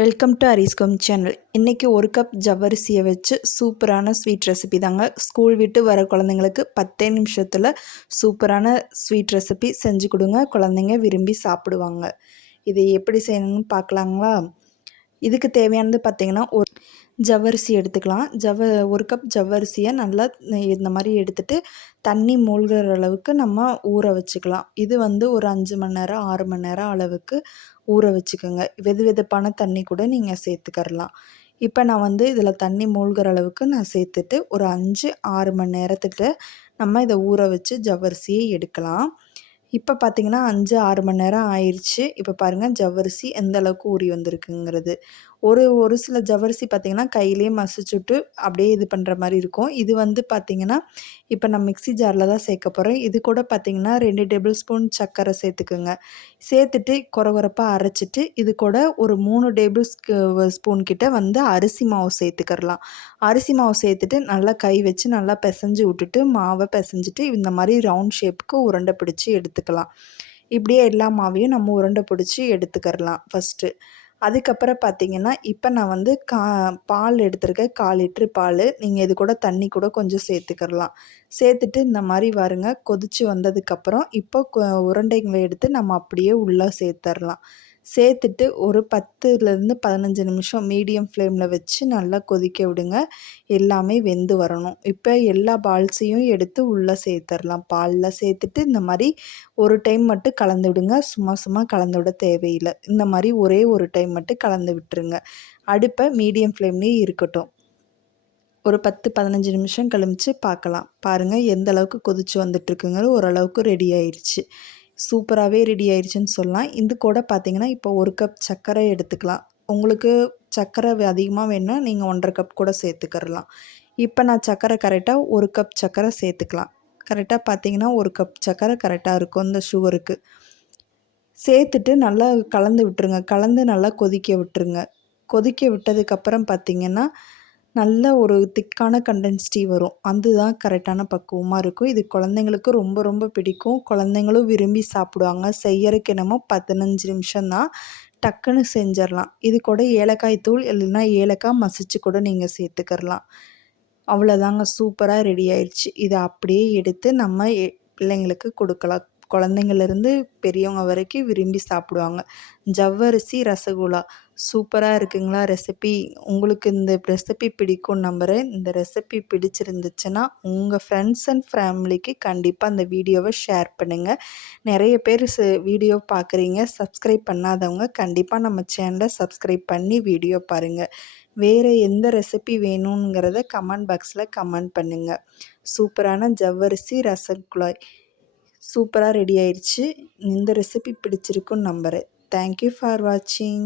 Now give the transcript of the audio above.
Welcome to அரிஸ்கம் channel. இன்றைக்கி ஒரு cup ஜவ்வரிசியை வச்சு சூப்பரான ஸ்வீட் ரெசிபி தாங்க. ஸ்கூல் விட்டு வர குழந்தைங்களுக்கு 10 நிமிஷத்தில் சூப்பரான ஸ்வீட் ரெசிபி செஞ்சு கொடுங்க. குழந்தைங்க விரும்பி சாப்பிடுவாங்க. இதை எப்படி செய்யணும்னு பார்க்கலாங்களா? இதுக்கு தேவையானது பார்த்திங்கன்னா, ஒரு ஜவ்வரிசி எடுத்துக்கலாம். ஒரு கப் ஜவ்வரிசியை நல்லா இந்த மாதிரி எடுத்துகிட்டு தண்ணி மூழ்கிற அளவுக்கு நம்ம ஊற வச்சுக்கலாம். இது ஒரு 5 மணி நேரம் 6 மணி நேரம் அளவுக்கு ஊற வச்சுக்கோங்க. வெது வெதுப்பான தண்ணி கூட நீங்கள் சேர்த்துக்கரலாம். இப்போ நான் இதில் தண்ணி மூழ்கிற அளவுக்கு நான் சேர்த்துட்டு ஒரு 5 6 மணி நேரத்துக்கு நம்ம இதை ஊற வச்சு ஜவ்வரிசியை எடுக்கலாம். இப்போ பார்த்திங்கன்னா 5 6 மணி நேரம் ஆயிடுச்சு. இப்போ பாருங்கள் ஜவ்வரிசி எந்த அளவுக்கு ஊறி வந்திருக்குங்கிறது. ஒரு சில ஜவ்வரிசி பார்த்திங்கன்னா கையிலே மசிச்சுட்டு அப்படியே இது பண்ணுற மாதிரி இருக்கும். இது பார்த்திங்கன்னா இப்போ நான் மிக்ஸி ஜாரில் தான் சேர்க்க போகிறேன். இது கூட பார்த்திங்கன்னா 2 டேபிள் ஸ்பூன் சர்க்கரை சேர்த்துக்குங்க. சேர்த்துட்டு கொரகொரப்பாக அரைச்சிட்டு இது கூட ஒரு 3 டேபிள் ஸ்பூன் கிட்ட அரிசி மாவு சேர்த்துக்கிறலாம். அரிசி மாவு சேர்த்துட்டு நல்லா கை வச்சு நல்லா பிசைஞ்சு விட்டுட்டு மாவை பிசைஞ்சிட்டு இந்த மாதிரி ரவுண்ட் ஷேப்புக்கு உருண்டை பிடிச்சி எடுத்துக்கலாம். இப்படியே எல்லா மாவையும் நம்ம உருண்டை பிடிச்சி எடுத்துக்கிறலாம் ஃபஸ்ட்டு. அதுக்கப்புறம் பார்த்திங்கன்னா இப்போ நான் பால் எடுத்துருக்கேன். 1/4 லிட்ரு பால். நீங்கள் இது கூட தண்ணி கூட கொஞ்சம் சேர்த்துக்கிறலாம். சேர்த்துட்டு இந்த மாதிரி வருங்க கொதித்து வந்ததுக்கப்புறம் இப்போ உருண்டைங்களை எடுத்து நம்ம அப்படியே உள்ளே சேர்த்துடலாம். சேர்த்துட்டு ஒரு 10லேருந்து 15 நிமிஷம் மீடியம் ஃப்ளேமில் வச்சு நல்லா கொதிக்க விடுங்க. எல்லாமே வெந்து வரணும். இப்போ எல்லா பால்ஸையும் எடுத்து உள்ளே சேர்த்துடலாம். பாலில் சேர்த்துட்டு இந்த மாதிரி ஒரு டைம் மட்டும் கலந்து விடுங்க. சும்மா கலந்து விட தேவையில்லை. இந்த மாதிரி ஒரே ஒரு டைம் மட்டும் கலந்து விட்டுருங்க. அடுப்பை மீடியம் ஃப்ளேம்லேயே இருக்கட்டும். ஒரு 10-15 நிமிஷம் கழிச்சு பார்க்கலாம். பாருங்கள் எந்த அளவுக்கு கொதித்து வந்துட்டுருக்குங்கிறது ஓரளவுக்கு ரெடி ஆயிடுச்சு. சூப்பராகவே ரெடி ஆயிடுச்சுன்னு சொல்லலாம். இது கூட பார்த்திங்கன்னா இப்போ 1 கப் சர்க்கரை எடுத்துக்கலாம். உங்களுக்கு சர்க்கரை அதிகமாக வேணும்னா நீங்கள் 1.5 கப் கூட சேர்த்துக்கிறலாம். இப்போ நான் சர்க்கரை கரெக்டாக 1 கப் சர்க்கரை சேர்த்துக்கலாம். கரெக்டாக பார்த்திங்கன்னா 1 கப் சர்க்கரை கரெக்டாக இருக்கும் இந்த சுகருக்கு. சேர்த்துட்டு நல்லா கலந்து விட்டுருங்க. கலந்து நல்லா கொதிக்க விட்டுருங்க. கொதிக்க விட்டதுக்கப்புறம் பார்த்திங்கன்னா நல்ல ஒரு திக்கான கண்டென்ஸ்டி வரும். அதுதான் கரெக்டான பக்குவமாக இருக்கும். இது குழந்தைங்களுக்கு ரொம்ப ரொம்ப பிடிக்கும். குழந்தைங்களும் விரும்பி சாப்பிடுவாங்க. செய்யறதுக்கு என்னமோ 15 நிமிஷம் தான். டக்குன்னு செஞ்சிடலாம். இது கூட ஏலக்காய் தூள் இல்லைன்னா ஏலக்காய் மசிச்சு கூட நீங்கள் சேர்த்துக்கிறலாம். அவ்வளோதாங்க, சூப்பராக ரெடி ஆயிடுச்சு. இதை அப்படியே எடுத்து நம்ம பிள்ளைங்களுக்கு கொடுக்கலாம். குழந்தைங்கள்லேருந்து பெரியவங்க வரைக்கும் விரும்பி சாப்பிடுவாங்க. ஜவ்வரிசி ரசகுல்லா சூப்பராக இருக்குங்களா ரெசிபி? உங்களுக்கு இந்த ரெசிபி பிடிக்கும்னு நம்புகிறேன். இந்த ரெசிபி பிடிச்சிருந்துச்சுன்னா உங்கள் ஃப்ரெண்ட்ஸ் அண்ட் ஃபேமிலிக்கு கண்டிப்பாக அந்த வீடியோவை ஷேர் பண்ணுங்கள். நிறைய பேர் வீடியோ பார்க்குறீங்க. சப்ஸ்கிரைப் பண்ணாதவங்க கண்டிப்பாக நம்ம சேனலை சப்ஸ்கிரைப் பண்ணி வீடியோ பாருங்கள். வேறு எந்த ரெசிபி வேணுங்கிறத கமெண்ட் பாக்ஸில் கமெண்ட் பண்ணுங்கள். சூப்பரான ஜவ்வரிசி ரசகுல்லா சூப்பராக ரெடி ஆயிடுச்சு. இந்த ரெசிபி பிடிச்சிருக்குன்னு நம்புகிறேன். தேங்க்யூ ஃபார் வாட்சிங்.